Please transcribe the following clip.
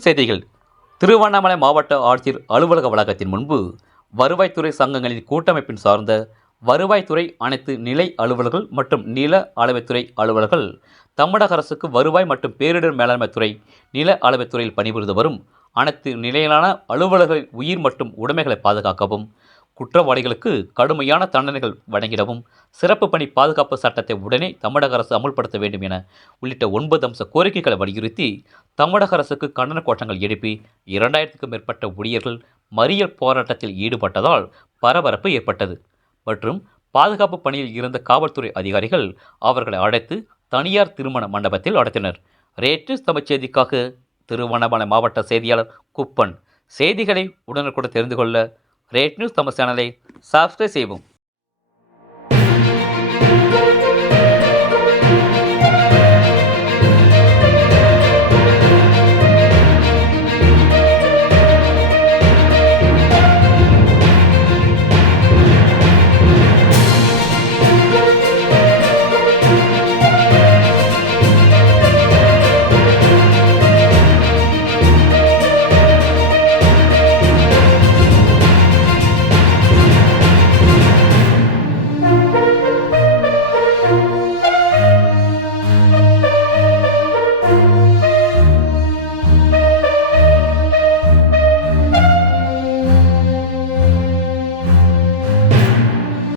தலைப்புச் செய்திகள். திருவண்ணாமலை மாவட்ட ஆட்சியர் அலுவலக வளாகத்தின் முன்பு வருவாய்த்துறை சங்கங்களின் கூட்டமைப்பின் சார்ந்த வருவாய்த்துறை அனைத்து நிலை அலுவலர்கள் மற்றும் நில அளவைத்துறை அலுவலர்கள் தமிழக அரசுக்கு வருவாய் மற்றும் பேரிடர் மேலாண்மை துறை நில அளவைத்துறையில் பணிபுரிந்து வரும் அனைத்து நிலையிலான அலுவலர்களின் உயிர் மற்றும் உடைமைகளை பாதுகாக்கவும், குற்றவாளிகளுக்கு கடுமையான தண்டனைகள் வழங்கிடவும், சிறப்பு பணி பாதுகாப்பு சட்டத்தை உடனே தமிழக அரசு அமுல்படுத்த வேண்டும் என உள்ளிட்ட 9 அம்ச கோரிக்கைகளை வலியுறுத்தி தமிழக அரசுக்கு கண்டன கோஷங்கள் எழுப்பி 2000க்கும் மேற்பட்ட ஊழியர்கள் மறியல் போராட்டத்தில் ஈடுபட்டதால் பரபரப்பு ஏற்பட்டது. மற்றும் பாதுகாப்பு பணியில் இருந்த காவல்துறை அதிகாரிகள் அவர்களை அழைத்து தனியார் திருமண மண்டபத்தில் அடைத்தனர். ரேட் நியூஸ் தமிழ் செய்திக்காக திருவண்ணாமலை மாவட்ட செய்தியாளர் குப்பன். செய்திகளை உடனுக்குடன் தெரிந்து கொள்ள ரேட் நியூஸ் தமிழ் சேனலை சப்ஸ்கிரைப் செய்வோம்.